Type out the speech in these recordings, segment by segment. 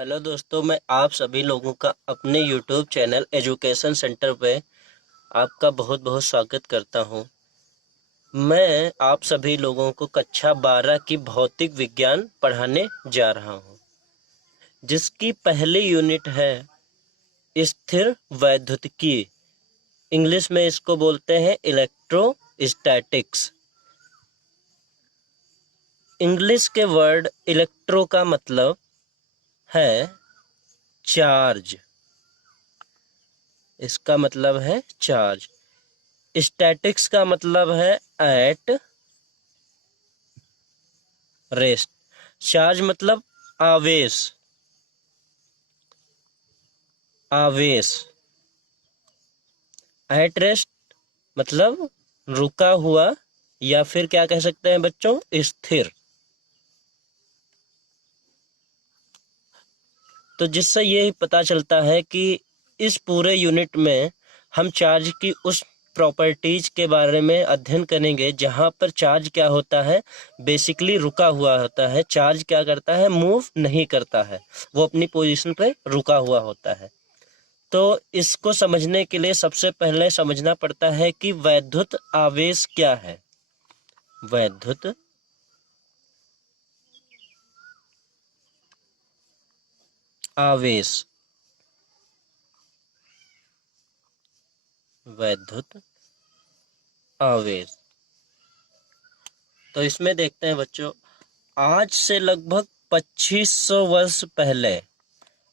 Hello दोस्तों, मैं आप सभी लोगों का अपने यूट्यूब चैनल एजुकेशन सेंटर पे आपका बहुत बहुत स्वागत करता हूं। मैं आप सभी लोगों को कक्षा 12 की भौतिक विज्ञान पढ़ाने जा रहा हूं, जिसकी पहली यूनिट है स्थिर वैद्युतिकी। इंग्लिश में इसको बोलते हैं इलेक्ट्रोस्टैटिक्स। इंग्लिश के वर्ड इलेक्ट्रो का मतलब है चार्ज। इसका मतलब है चार्ज। स्टैटिक्स का मतलब है एट रेस्ट। चार्ज मतलब आवेश। आवेश। एट रेस्ट मतलब रुका हुआ, या फिर क्या कह सकते हैं बच्चों, स्थिर। तो जिससे ये पता चलता है कि इस पूरे यूनिट में हम चार्ज की उस प्रॉपर्टीज के बारे में अध्ययन करेंगे जहां पर चार्ज क्या होता है, बेसिकली रुका हुआ होता है। चार्ज क्या करता है, मूव नहीं करता है, वो अपनी पोजीशन पे रुका हुआ होता है। तो इसको समझने के लिए सबसे पहले समझना पड़ता है कि वैद्युत आवेश क्या है। वैद्युत आवेश। वैद्युत आवेश। तो इसमें देखते हैं बच्चों, आज से लगभग 2500 वर्ष पहले,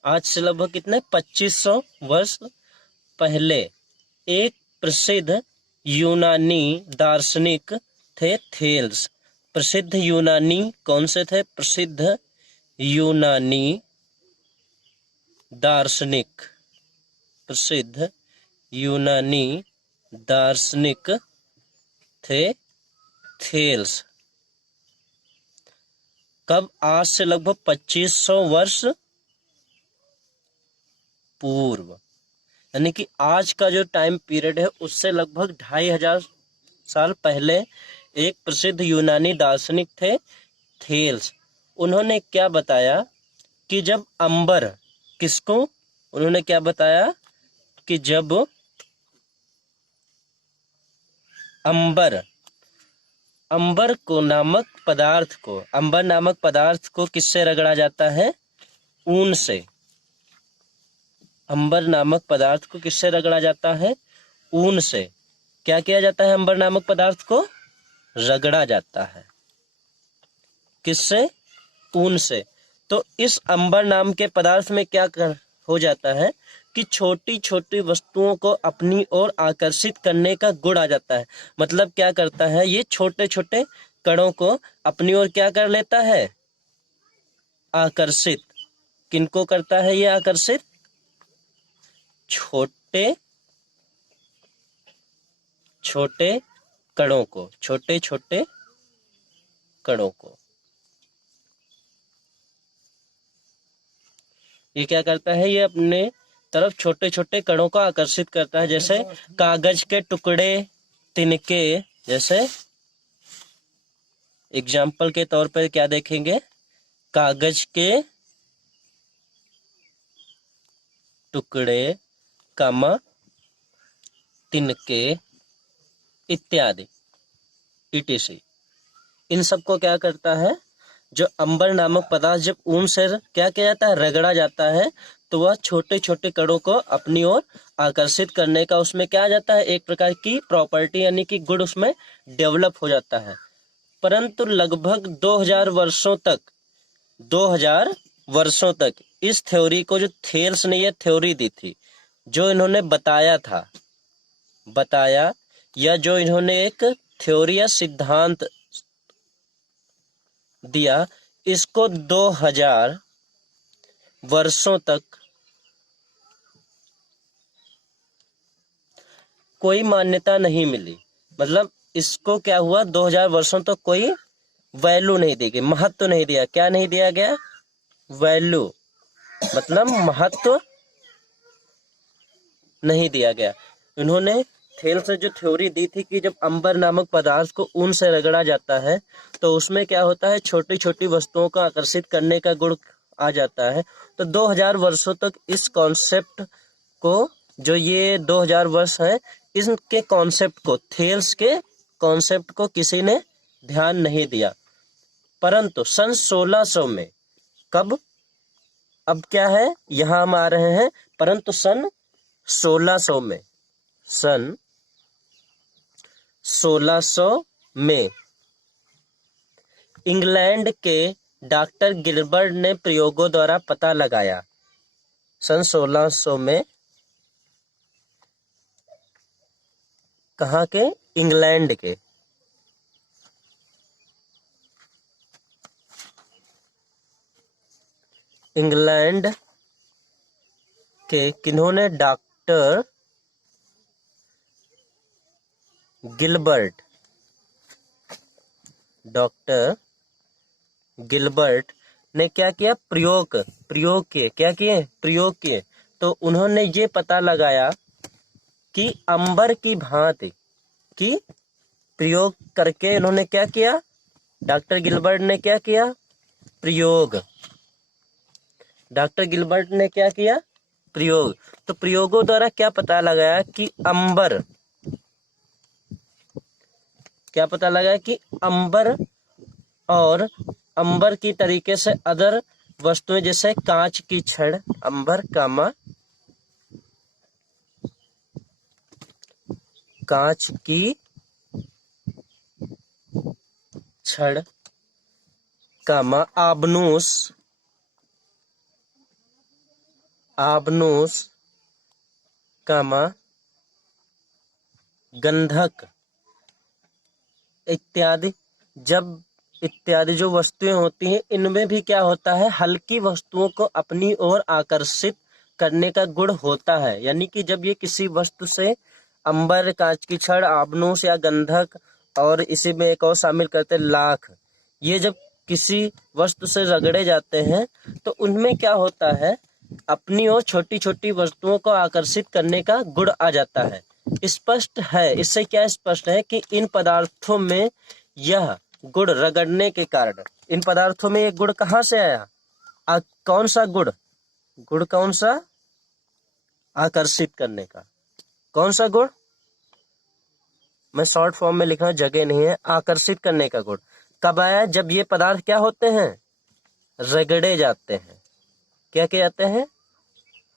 आज से लगभग कितने 2500 वर्ष पहले एक प्रसिद्ध यूनानी दार्शनिक थे, थेल्स। प्रसिद्ध यूनानी कौन से थे? प्रसिद्ध यूनानी दार्शनिक। प्रसिद्ध यूनानी दार्शनिक थे थेल्स। कब? आज से लगभग 2500 वर्ष पूर्व। यानी कि आज का जो टाइम पीरियड है उससे लगभग 2500 साल पहले एक प्रसिद्ध यूनानी दार्शनिक थे, थेल्स। उन्होंने क्या बताया कि जब अंबर, किसको? उन्होंने क्या बताया कि जब अंबर, अंबर को नामक पदार्थ को, अंबर नामक पदार्थ को किससे रगड़ा जाता है? ऊन से। अंबर नामक पदार्थ को किससे रगड़ा जाता है? ऊन से। क्या किया जाता है? अंबर नामक पदार्थ को रगड़ा जाता है। किससे? ऊन से। तो इस अंबर नाम के पदार्थ में क्या हो जाता है कि छोटी छोटी वस्तुओं को अपनी ओर आकर्षित करने का गुण आ जाता है। मतलब क्या करता है, ये छोटे छोटे कणों को अपनी ओर क्या कर लेता है? आकर्षित। किनको करता है ये आकर्षित? छोटे छोटे कणों को। छोटे छोटे कणों को ये क्या करता है? ये अपने तरफ छोटे छोटे कणों को आकर्षित करता है। जैसे कागज के टुकड़े, तिनके। जैसे एग्जाम्पल के तौर पर क्या देखेंगे? कागज के टुकड़े, कामा, तिनके इत्यादि, ईटीसी। इन सबको क्या करता है? जो अंबर नामक पदार्थ जब ऊन से क्या किया जाता है? रगड़ा जाता है, तो वह छोटे छोटे कणों को अपनी ओर आकर्षित करने का उसमें क्या आ जाता है? एक प्रकार की प्रॉपर्टी यानी कि गुण उसमें डेवलप हो जाता है। परंतु लगभग 2000 वर्षों तक, 2000 वर्षों तक इस थ्योरी को, जो थेल्स ने ये थ्योरी दी थी, जो इन्होंने बताया था, बताया, या जो इन्होंने एक थ्योरी या सिद्धांत दिया, इसको 2000 वर्षों तक कोई मान्यता नहीं मिली। मतलब इसको क्या हुआ, 2000 वर्षों तक कोई वैल्यू नहीं दी गई, महत्व नहीं दिया। क्या नहीं दिया गया? वैल्यू, मतलब महत्व नहीं दिया गया। इन्होंने थेल से जो थ्योरी दी थी कि जब अंबर नामक पदार्थ को ऊन से रगड़ा जाता है तो उसमें क्या होता है? छोटी छोटी वस्तुओं को आकर्षित करने का गुण आ जाता है। तो 2000 वर्षों तक इस कॉन्सेप्ट को, जो ये 2000 वर्ष है, इसके कॉन्सेप्ट को, थेल्स के कॉन्सेप्ट को किसी ने ध्यान नहीं दिया। परंतु सन 1600 में, कब, अब क्या है, यहां हम आ रहे हैं, परंतु सन 1600 में, सन 1600 में इंग्लैंड के डॉक्टर गिलबर्ट ने प्रयोगों द्वारा पता लगाया। सन 1600 में कहाँ के, इंग्लैंड के, इंग्लैंड के किन्होंने, डॉक्टर गिलबर्ट, डॉक्टर गिलबर्ट ने क्या किया, प्रयोग किए, क्या किए, प्रयोग किए। तो उन्होंने ये पता लगाया कि अंबर की भांति, कि प्रयोग करके इन्होंने क्या किया, डॉक्टर गिलबर्ट ने क्या किया, प्रयोग, डॉक्टर गिलबर्ट ने क्या किया, प्रयोग। तो प्रयोगों द्वारा क्या पता लगाया कि अंबर, क्या पता लगाया कि अंबर और अंबर की तरीके से अदर वस्तुएं, जैसे कांच की छड़, अंबर कामा कांच की छड़, कामा आबनूस, आबनूस कामा गंधक इत्यादि, जब इत्यादि जो वस्तुएं होती हैं, इनमें भी क्या होता है, हल्की वस्तुओं को अपनी ओर आकर्षित करने का गुण होता है। यानी कि जब ये किसी वस्तु से, अंबर, कांच की छड़, आबनूस या गंधक, और इसी में एक और शामिल करते हैं लाख, ये जब किसी वस्तु से रगड़े जाते हैं तो उनमें क्या होता है, अपनी ओर छोटी छोटी वस्तुओं को आकर्षित करने का गुण आ जाता है। स्पष्ट है, इससे क्या स्पष्ट है कि इन पदार्थों में यह गुण रगड़ने के कारण, इन पदार्थों में ये गुण कहाँ से आया, कौन सा गुण, गुण कौन सा, आकर्षित करने का, कौन सा गुण, मैं शॉर्ट फॉर्म में लिख रहा हूं, जगह नहीं है, आकर्षित करने का गुण कब आया, जब ये पदार्थ क्या होते हैं, रगड़े जाते हैं। क्या क्या जाते हैं,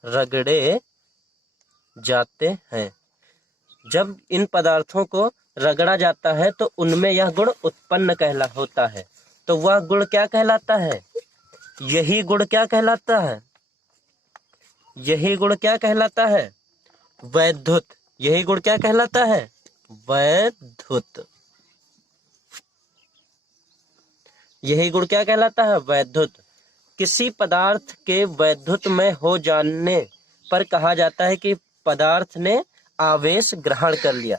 रगड़े जाते हैं। जब इन पदार्थों को रगड़ा जाता है तो उनमें यह गुण उत्पन्न होता है। तो वह गुण क्या कहलाता है, यही गुण क्या कहलाता है, यही गुण क्या कहलाता है, वैद्युत। यही गुण क्या कहलाता है, वैद्युत। यही गुण क्या कहलाता है, वैद्युत। किसी पदार्थ के वैद्युत में हो जाने पर कहा जाता है कि पदार्थ ने आवेश ग्रहण कर लिया।